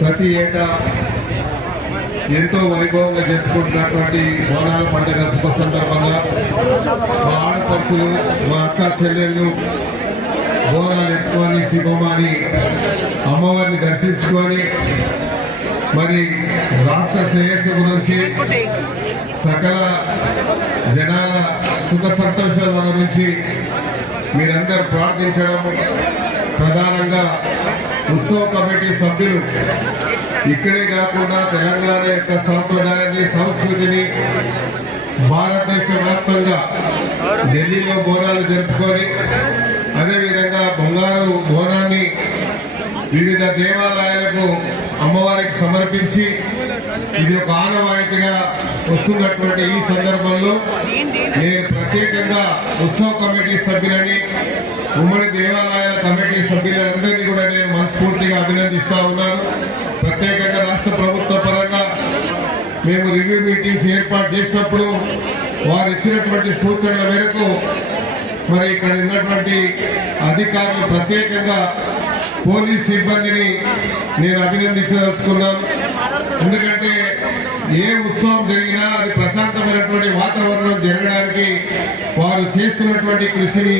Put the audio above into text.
ప్రతి ఏటా ఎంతో వైభవంగా జరుపుకుంటున్నటువంటి బోనాల పండుగ శుభ సందర్భంగా మా ఆడపడుచులు మా అక్క చెల్లెళ్ళు బోనాలు ఎత్తుకొని శివమాని అమ్మవారిని దర్శించుకొని మరి రాష్ట్ర శ్రేయస్సు గురించి సకల జనాల సుఖ సంతోషాల గురించి మీరందరూ ప్రార్థించడం, ప్రధానంగా ఉత్సవ కమిటీ సభ్యులు ఇక్కడే కాకుండా తెలంగాణ యొక్క సాంప్రదాయాన్ని సంస్కృతిని భారతదేశ వ్యాప్తంగా ఢిల్లీలో బోనాలు జరుపుకొని అదేవిధంగా బంగారు బోనాన్ని వివిధ దేవాలయాలకు అమ్మవారికి సమర్పించి ఇది ఒక ఆనవాయితీగా వస్తున్నటువంటి ఈ సందర్భంలో నేను ప్రత్యేకంగా ఉత్సవ కమిటీ సభ్యులని ఉమ్మడి దేవాలయాల కమిటీ సభ్యులందరినీ కూడా నేను మనస్ఫూర్తిగా అభినందిస్తా ఉన్నాను. ప్రత్యేకంగా రాష్ట్ర ప్రభుత్వ పరంగా మేము రివ్యూ మీటింగ్స్ ఏర్పాటు చేసినప్పుడు వారు ఇచ్చినటువంటి సూచనల మేరకు మరి ఇక్కడ ఉన్నటువంటి అధికారులు ప్రత్యేకంగా పోలీస్ సిబ్బందిని నేను అభినందించదలుచుకున్నాను. ఎందుకంటే ఏ ఉత్సవం జరిగినా అది ప్రశాంతమైనటువంటి వాతావరణం జరగడానికి వారు చేస్తున్నటువంటి కృషిని